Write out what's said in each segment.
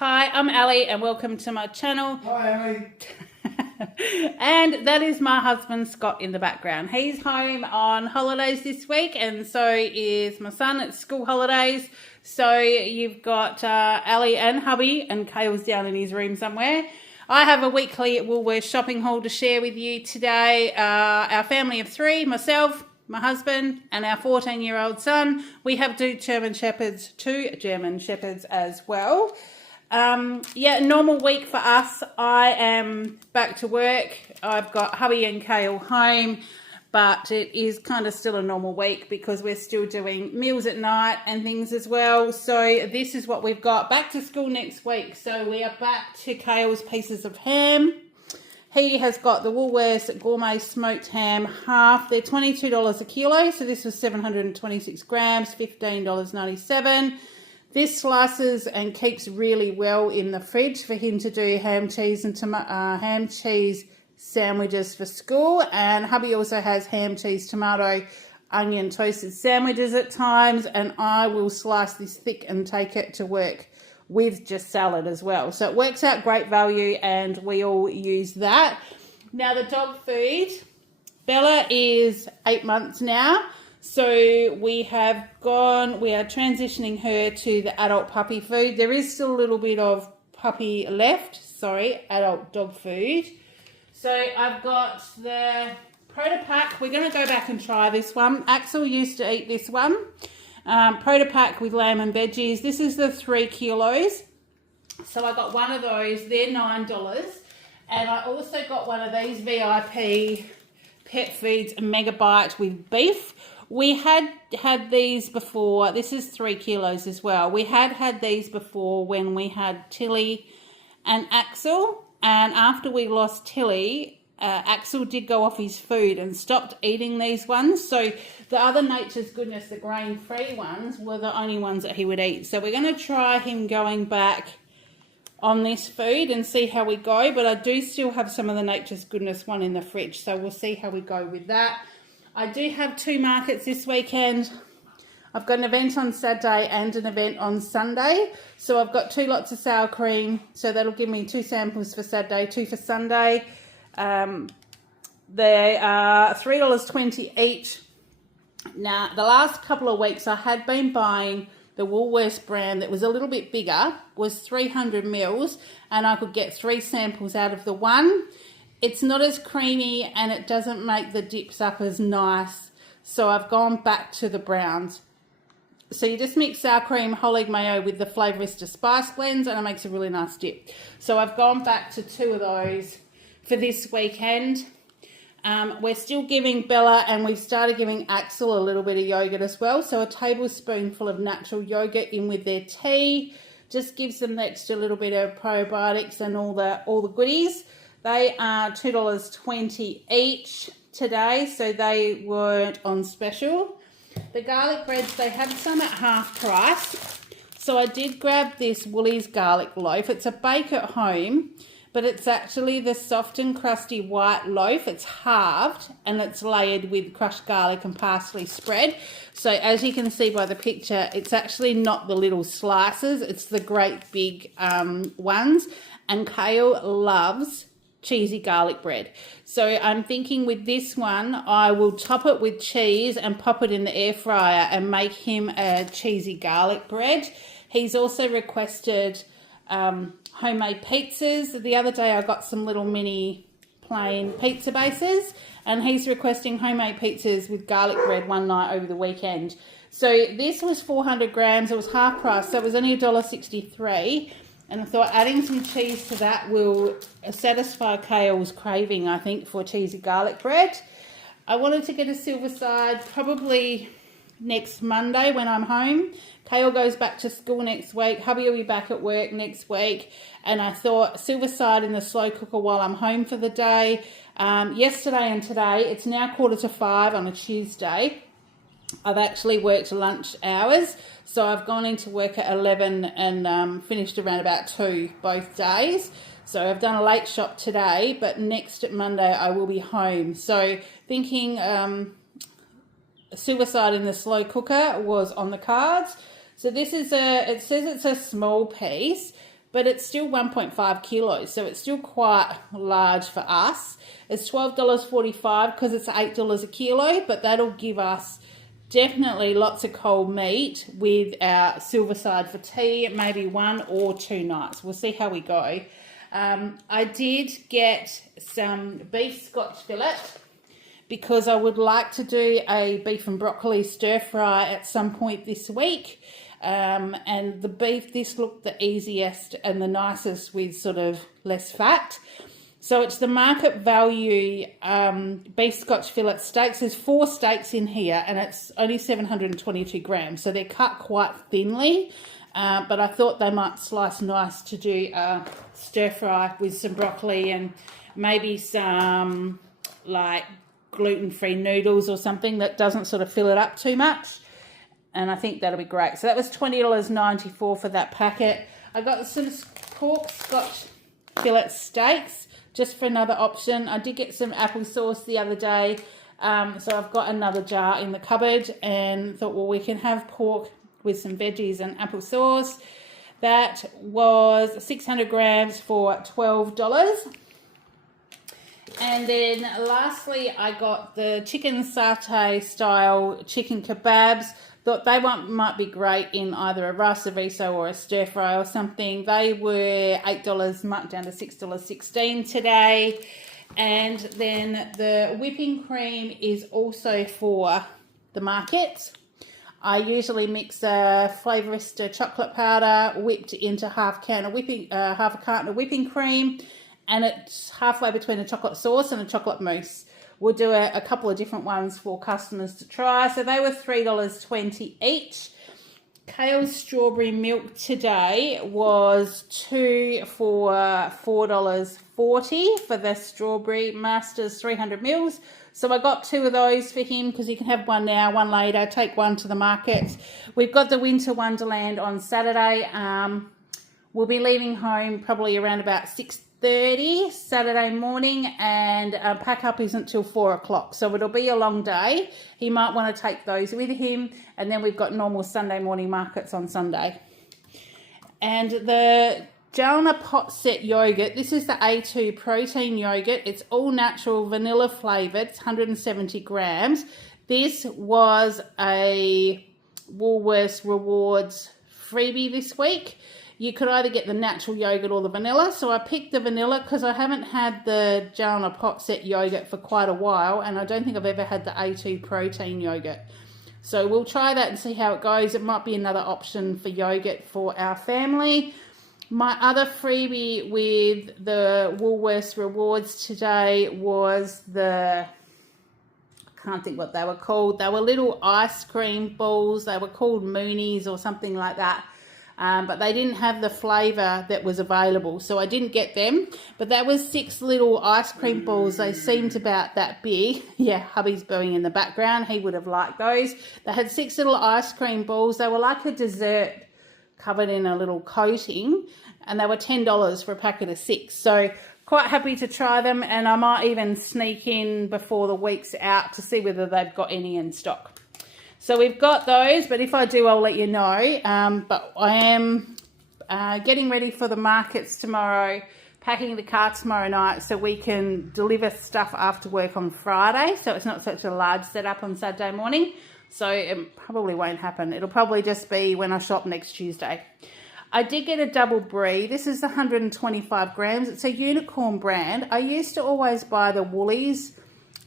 Hi, I'm Ali and welcome to my channel. Hi, Ali. And that is my husband Scott in the background. He's home on holidays this week and so is my son. It's school holidays. So you've got Ali and hubby, and Kale's down in his room somewhere. I have a weekly Woolworths shopping haul to share with you today. Our family of three, myself, my husband and our 14-year-old son. We have two German Shepherds as well. Normal week for us. I am back to work. I've got hubby and Kale home, but it is kind of still a normal week because we're still doing meals at night and things as well. So this is what we've got. Back to school next week. So we are back to Kale's pieces of ham. He has got the Woolworths Gourmet Smoked Ham half. They're $22 a kilo. So this was 726 grams, $15.97. This slices and keeps really well in the fridge for him to do ham cheese sandwiches for school. And hubby also has ham, cheese, tomato, onion toasted sandwiches at times. And I will slice this thick and take it to work with just salad as well. So it works out great value and we all use that. Now the dog food, Bella is 8 months now. So we are transitioning her to the adult puppy food. There is still a little bit of puppy left, adult dog food. So I've got the Pantry Pack. We're going to go back and try this one. Axel used to eat this one. Pantry Pack with lamb and veggies. This is the 3 kilos. So I got one of those. They're $9. And I also got one of these VIP Pet Foods Megabyte with beef. We had these before. This is 3 kilos as well. We had these before when we had Tilly and Axel. And after we lost Tilly, Axel did go off his food and stopped eating these ones. So the other Nature's Goodness, the grain-free ones, were the only ones that he would eat. So we're going to try him going back on this food and see how we go. But I do still have some of the Nature's Goodness one in the fridge. So we'll see how we go with that. I do have 2 markets this weekend. I've got an event on Saturday and an event on Sunday. So I've got 2 lots of sour cream. So that'll give me 2 samples for Saturday, 2 for Sunday. They are $3.20 each. Now, the last couple of weeks I had been buying the Woolworths brand that was a little bit bigger, was 300 mils, and I could get 3 samples out of the one. It's not as creamy and it doesn't make the dips up as nice. So I've gone back to the browns. So you just mix sour cream, whole egg mayo with the Flavourista spice blends and it makes a really nice dip. So I've gone back to 2 of those for this weekend. We're still giving Bella and we've started giving Axel a little bit of yogurt as well. So a tablespoonful of natural yogurt in with their tea just gives them the extra little bit of probiotics and all the goodies. They are $2.20 each today, so they weren't on special. The garlic breads, they have some at half price. So I did grab this Woolies garlic loaf. It's a bake at home, but it's actually the soft and crusty white loaf. It's halved and it's layered with crushed garlic and parsley spread. So as you can see by the picture, it's actually not the little slices. It's the great big ones. And Kale loves cheesy garlic bread. So I'm thinking with this one, I will top it with cheese and pop it in the air fryer and make him a cheesy garlic bread. He's also requested homemade pizzas. The other day I got some little mini plain pizza bases and he's requesting homemade pizzas with garlic bread one night over the weekend. So this was 400 grams. It was half price, so it was only $1.63. And I thought adding some cheese to that will satisfy Kale's craving, I think, for cheesy garlic bread. I wanted to get a silver side probably next Monday when I'm home. Kale goes back to school next week. Hubby will be back at work next week. And I thought silver side in the slow cooker while I'm home for the day. Yesterday and today, it's now 4:45 on a Tuesday. I've actually worked lunch hours, so I've gone into work at 11 and finished around about 2 both days. So I've done a late shop today, but next Monday I will be home. So thinking silver side in the slow cooker was on the cards. So this is it says it's a small piece, but it's still 1.5 kilos, so it's still quite large for us. It's $12.45 because it's $8 a kilo, but that'll give us definitely lots of cold meat with our silverside for tea, maybe 1 or 2 nights. We'll see how we go. I did get some beef Scotch fillet because I would like to do a beef and broccoli stir fry at some point this week. And the beef, this looked the easiest and the nicest with sort of less fat. So it's the market value beef Scotch fillet steaks. There's 4 steaks in here and it's only 722 grams. So they're cut quite thinly, but I thought they might slice nice to do a stir fry with some broccoli and maybe some like gluten-free noodles or something that doesn't sort of fill it up too much. And I think that'll be great. So that was $20.94 for that packet. I got some pork Scotch fillet steaks just for another option. I did get some applesauce the other day, so I've got another jar in the cupboard and thought, well, we can have pork with some veggies and applesauce. That was 600 grams for $12. And then lastly, I got the chicken satay style chicken kebabs. Thought they might be great in either a rice serviso or a stir fry or something. They were $8 marked down to $6.16 today. And then the whipping cream is also for the market. I usually mix a Flavourista chocolate powder whipped into half a carton of whipping cream, and it's halfway between a chocolate sauce and a chocolate mousse. We'll do a couple of different ones for customers to try. So they were $3.20 each. Kale's strawberry milk today was 2 for $4.40 for the strawberry Masters 300 mils. So I got 2 of those for him because he can have one now, one later, take one to the market. We've got the Winter Wonderland on Saturday. We'll be leaving home probably around about 6:30 Saturday morning, and pack up isn't till 4 o'clock, so it'll be a long day. He might want to take those with him, and then we've got normal Sunday morning markets on Sunday. And the Jalna pot set yogurt, this is the A2 protein yogurt. It's all natural vanilla flavoured. It's 170 grams. This was a Woolworths Rewards freebie this week. You could either get the natural yogurt or the vanilla. So I picked the vanilla because I haven't had the Jalna pot set yogurt for quite a while, and I don't think I've ever had the A2 protein yogurt. So we'll try that and see how it goes. It might be another option for yogurt for our family. My other freebie with the Woolworths Rewards today was I can't think what they were called. They were little ice cream balls. They were called Moonies or something like that. But they didn't have the flavour that was available, so I didn't get them. But that was 6 little ice cream balls. They seemed about that big. Yeah, hubby's booing in the background. He would have liked those. They had 6 little ice cream balls. They were like a dessert covered in a little coating, and they were $10 for a packet of 6. So quite happy to try them, and I might even sneak in before the week's out to see whether they've got any in stock. So we've got those, but if I do, I'll let you know. But I am getting ready for the markets tomorrow, packing the car tomorrow night so we can deliver stuff after work on Friday. So it's not such a large setup on Saturday morning. So it probably won't happen. It'll probably just be when I shop next Tuesday. I did get a double brie. This is 125 grams. It's a Unicorn brand. I used to always buy the Woolies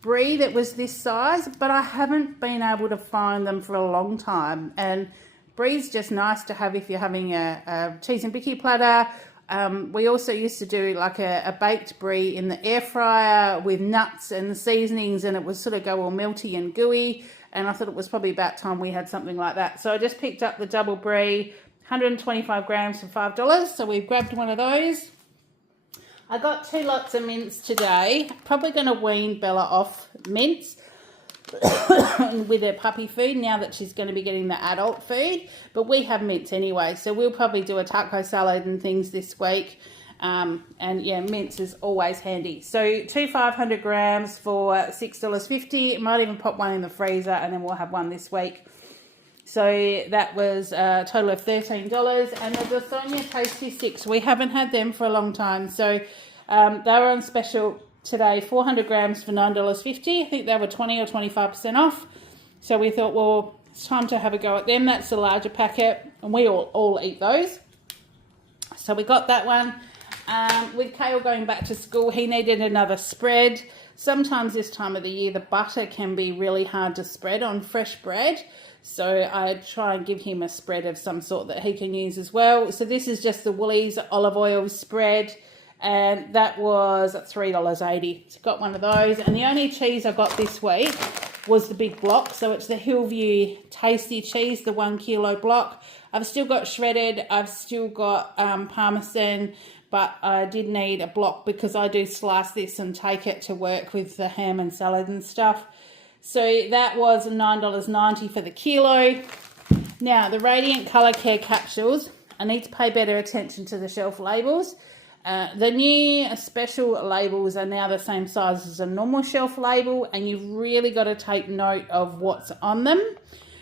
brie that was this size, but I haven't been able to find them for a long time. And brie's just nice to have if you're having a cheese and bicky platter. We also used to do like a baked brie in the air fryer with nuts and the seasonings, and it would sort of go all melty and gooey. And I thought it was probably about time we had something like that. So I just picked up the double brie, 125 grams for $5. So we've grabbed one of those. I got 2 lots of mince today. Probably going to wean Bella off mince with her puppy food now that she's going to be getting the adult food. But we have mince anyway, so we'll probably do a taco salad and things this week. And yeah, mince is always handy. So 2 500 grams for $6.50. Might even pop one in the freezer, and then we'll have one this week. So that was a total of $13. And the Sonia Tasty Sticks, we haven't had them for a long time. So they were on special today, 400 grams for $9.50. I think they were 20 or 25% off. So we thought, well, it's time to have a go at them. That's the larger packet, and we all eat those. So we got that one. With Kale going back to school, he needed another spread. Sometimes this time of the year, the butter can be really hard to spread on fresh bread. So I try and give him a spread of some sort that he can use as well. So this is just the Woolies olive oil spread. And that was $3.80. So got one of those. And the only cheese I got this week was the big block. So it's the Hillview Tasty Cheese, the 1 kilo block. I've still got shredded. I've still got Parmesan. But I did need a block because I do slice this and take it to work with the ham and salad and stuff. So that was $9.90 for the kilo. Now, the Radiant Colour Care capsules, I need to pay better attention to the shelf labels. The new special labels are now the same size as a normal shelf label, and you've really got to take note of what's on them.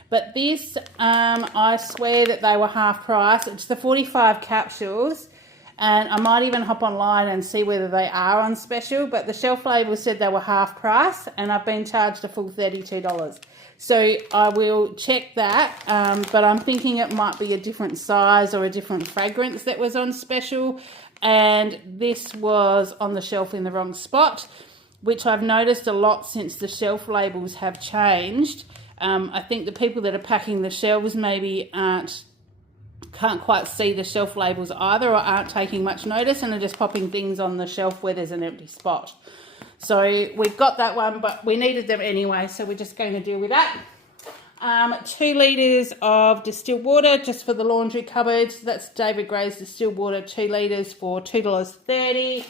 But this, I swear that they were half price. It's the 45 capsules, and I might even hop online and see whether they are on special, but the shelf label said they were half price, and I've been charged a full $32. So I will check that, but I'm thinking it might be a different size or a different fragrance that was on special. And this was on the shelf in the wrong spot, which I've noticed a lot since the shelf labels have changed. I think the people that are packing the shelves maybe can't quite see the shelf labels either, or aren't taking much notice and are just popping things on the shelf where there's an empty spot. So we've got that one, but we needed them anyway, so we're just going to deal with that. 2 litres of distilled water just for the laundry cupboard. That's David Gray's distilled water, 2 litres for $2.30.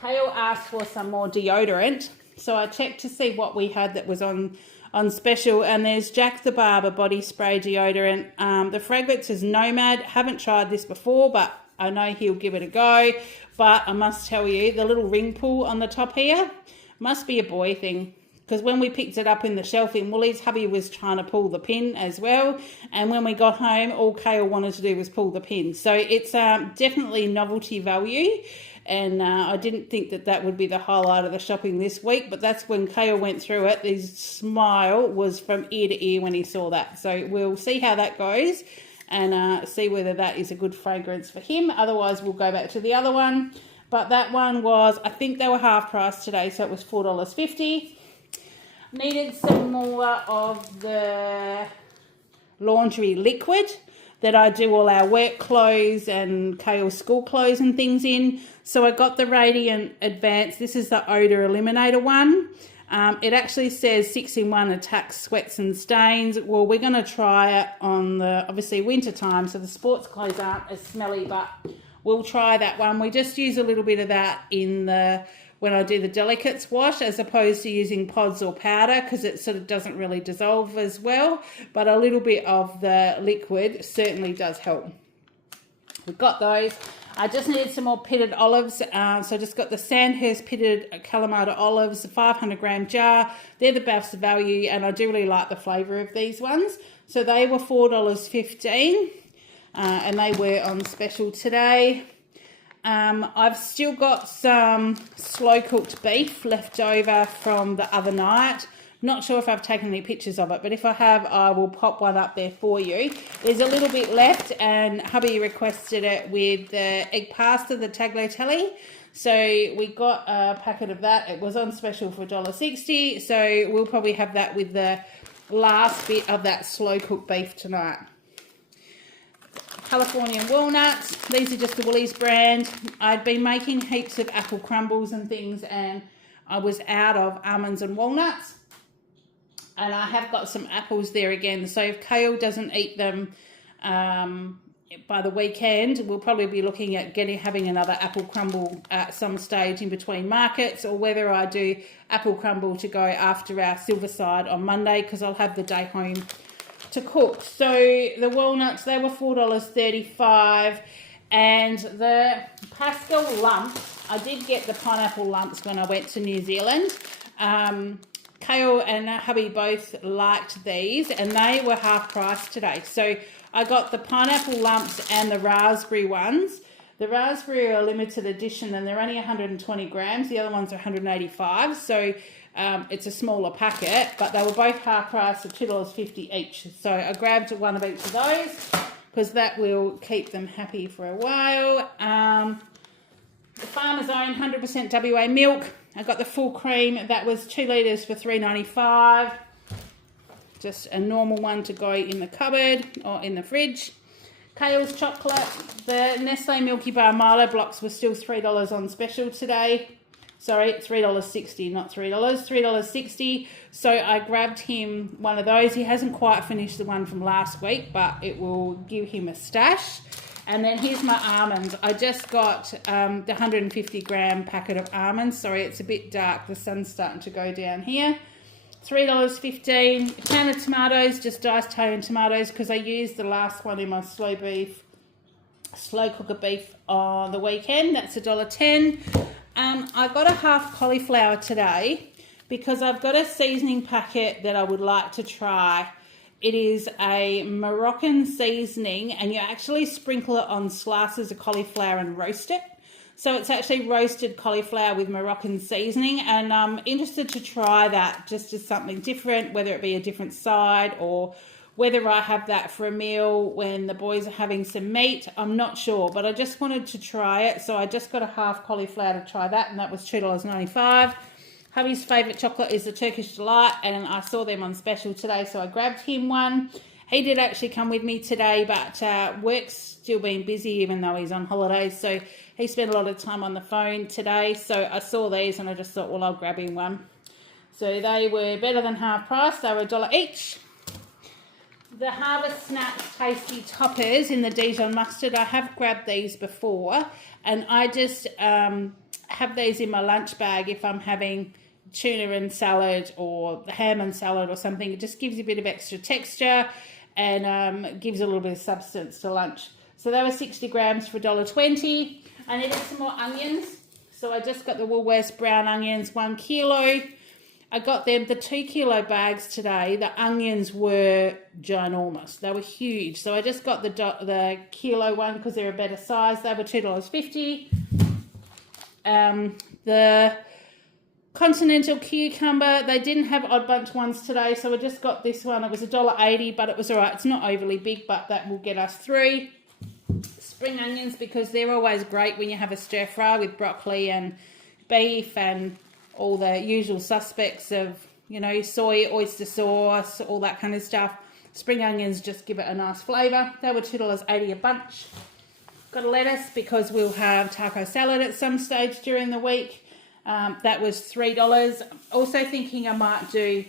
Kale asked for some more deodorant, so I checked to see what we had that was on special, and there's Jack the Barber body spray deodorant. The fragrance is Nomad. Haven't tried this before, but I know he'll give it a go. But I must tell you, the little ring pull on the top here must be a boy thing. Because when we picked it up in the shelf in Woolies, hubby was trying to pull the pin as well. And when we got home, all Kale wanted to do was pull the pin. So it's definitely novelty value. And I didn't think that that would be the highlight of the shopping this week. But that's when Kale went through it. His smile was from ear to ear when he saw that. So we'll see how that goes and see whether that is a good fragrance for him. Otherwise, we'll go back to the other one. But that one was, I think they were half price today. So it was $4.50. Needed some more of the laundry liquid that I do all our work clothes and Kale's school clothes and things in. So I got the Radiant Advanced. This is the Odor Eliminator one. It actually says 6-in-1 attacks sweats and stains. Well, we're going to try it on the, obviously, winter time, so the sports clothes aren't as smelly, but we'll try that one. We just use a little bit of that in the when I do the delicates wash, as opposed to using pods or powder, because it sort of doesn't really dissolve as well. But a little bit of the liquid certainly does help. We've got those. I just needed some more pitted olives. So I just got the Sandhurst pitted Kalamata olives, a 500 gram jar. They're the best value, and I do really like the flavour of these ones. So they were $4.15, and they were on special today. I've still got some slow cooked beef left over from the other night. Not sure if I've taken any pictures of it, but if I have, I will pop one up there for you. There's a little bit left, and hubby requested it with the egg pasta, the tagliatelle. So we got a packet of that. It was on special for $1.60, so we'll probably have that with the last bit of that slow cooked beef tonight. Californian walnuts. These are just the Woolies brand. I'd been making heaps of apple crumbles and things, and I was out of almonds and walnuts. And I have got some apples there again. So if Kale doesn't eat them by the weekend, we'll probably be looking at having another apple crumble at some stage in between markets, or whether I do apple crumble to go after our Silverside on Monday, because I'll have the day home to cook. So the walnuts, they were $4.35, and the pastel lumps, I did get the pineapple lumps when I went to New Zealand. Kale and hubby both liked these, and they were half price today. So I got the pineapple lumps and the raspberry ones. The raspberry are a limited edition, and they're only 120 grams. The other ones are 185. So it's a smaller packet, but they were both half price at $2.50 each. So I grabbed one of each of those because that will keep them happy for a while. The Farmer's Own 100% WA milk. I got the full cream. That was 2 litres for $3.95. Just a normal one to go in the cupboard or in the fridge. Kale's chocolate. The Nestle Milky Bar Milo blocks were still $3 on special today. Sorry, $3.60, not $3. $3.60. So I grabbed him one of those. He hasn't quite finished the one from last week, but it will give him a stash. And then here's my almonds. I just got the 150 gram packet of almonds. Sorry, it's a bit dark. The sun's starting to go down here. $3.15. A can of tomatoes, just diced Italian tomatoes, because I used the last one in my slow cooker beef on the weekend. That's $1.10. I got a half cauliflower today because I've got a seasoning packet that I would like to try. It is a Moroccan seasoning, and you actually sprinkle it on slices of cauliflower and roast it. So it's actually roasted cauliflower with Moroccan seasoning, and I'm interested to try that just as something different, whether it be a different side or whether I have that for a meal when the boys are having some meat. I'm not sure, but I just wanted to try it. So I just got a half cauliflower to try that, and that was $2.95. Hubby's favourite chocolate is the Turkish Delight, and I saw them on special today, so I grabbed him one. He did actually come with me today, but work's still been busy even though he's on holidays, so he spent a lot of time on the phone today. So I saw these and I just thought, well, I'll grab him one. So they were better than half price. They were $1 each. The Harvest Snacks Tasty Toppers in the Dijon mustard. I have grabbed these before, and I just have these in my lunch bag if I'm having tuna and salad or ham and salad or something. It just gives you a bit of extra texture and gives a little bit of substance to lunch. So they were 60 grams for $1.20. I needed some more onions, so I just got the Woolworths brown onions, 1 kilo. I got them the 2 kilo bags today. The onions were ginormous. They were huge. So I just got the kilo one because they're a better size. They were $2.50. The Continental cucumber, they didn't have Odd Bunch ones today, so I just got this one. It was $1.80, but it was all right. It's not overly big, but that will get us through. Spring onions, because they're always great when you have a stir fry with broccoli and beef and all the usual suspects of, you know, soy, oyster sauce, all that kind of stuff. Spring onions just give it a nice flavour. They were $2.80 a bunch. Got a lettuce because we'll have taco salad at some stage during the week. That was $3. Also thinking I might do,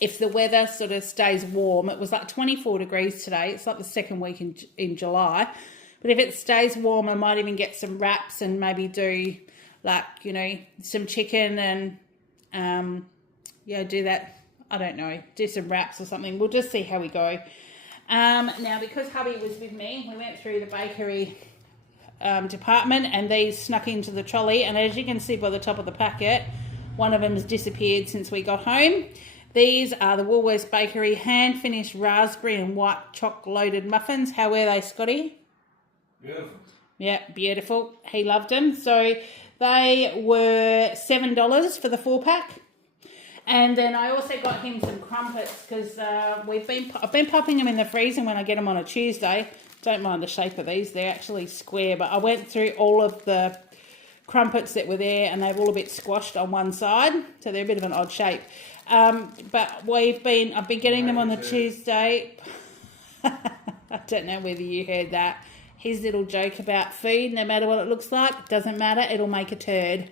if the weather sort of stays warm, it was like 24 degrees today. It's like the second week in July. But if it stays warm, I might even get some wraps and maybe do like, you know, some chicken and, yeah, do that. I don't know, do some wraps or something. We'll just see how we go. Now, because hubby was with me, we went through the bakery department, and these snuck into the trolley, and as you can see by the top of the packet, one of them has disappeared since we got home. These are the Woolworths Bakery hand-finished raspberry and white choc loaded muffins. How were they, Scotty? Beautiful. Yeah, beautiful. He loved them. So they were $7 for the 4-pack. And then I also got him some crumpets because I've been popping them in the freezer when I get them on a Tuesday. Don't mind the shape of these. They're actually square, but I went through all of the crumpets that were there, and they're all a bit squashed on one side, so they're a bit of an odd shape. But I've been getting them on the Tuesday. I don't know whether you heard that. His little joke about food, no matter what it looks like, doesn't matter, it'll make a turd.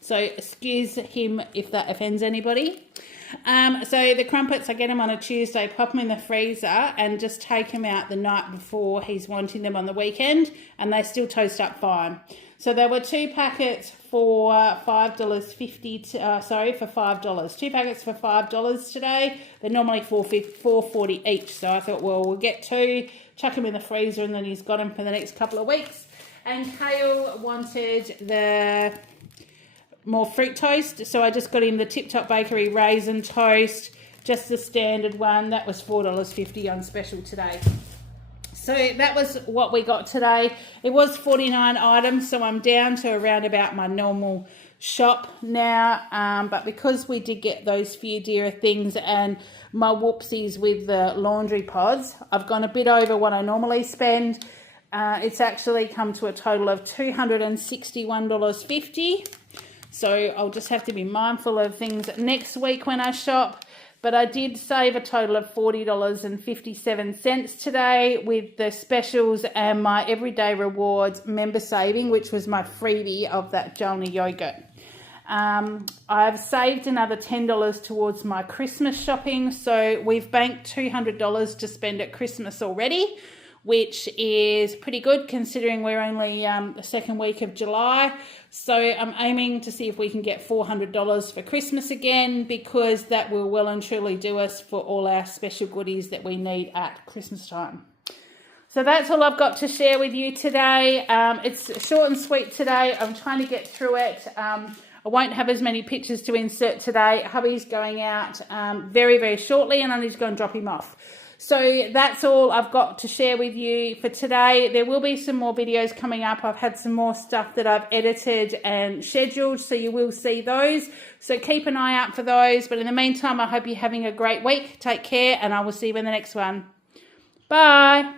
So excuse him if that offends anybody. So the crumpets, I get them on a Tuesday, pop them in the freezer and just take them out the night before he's wanting them on the weekend, and they still toast up fine. So there were 2 packets for $5.50. For $5. 2 packets for $5 today. They're normally $4.40 each. So I thought, well, we'll get 2, chuck them in the freezer, and then he's got them for the next couple of weeks. And Kale wanted the more fruit toast. So I just got him the Tip Top Bakery raisin toast, just the standard one. That was $4.50 on special today. So that was what we got today. It was 49 items, so I'm down to around about my normal shop now. But because we did get those few dearer things and my whoopsies with the laundry pods, I've gone a bit over what I normally spend. It's actually come to a total of $261.50. So I'll just have to be mindful of things next week when I shop. But I did save a total of $40.57 today with the specials and my Everyday Rewards member saving, which was my freebie of that Jalna yogurt. I've saved another $10 towards my Christmas shopping. So we've banked $200 to spend at Christmas already, which is pretty good considering we're only the second week of July. So I'm aiming to see if we can get $400 for Christmas again, because that will well and truly do us for all our special goodies that we need at Christmas time. So that's all I've got to share with you today. It's short and sweet today. I'm trying to get through it. I won't have as many pictures to insert today. Hubby's going out very, very shortly, and I need to go and drop him off. So that's all I've got to share with you for today. There will be some more videos coming up. I've had some more stuff that I've edited and scheduled, so you will see those. So keep an eye out for those. But in the meantime, I hope you're having a great week. Take care, and I will see you in the next one. Bye.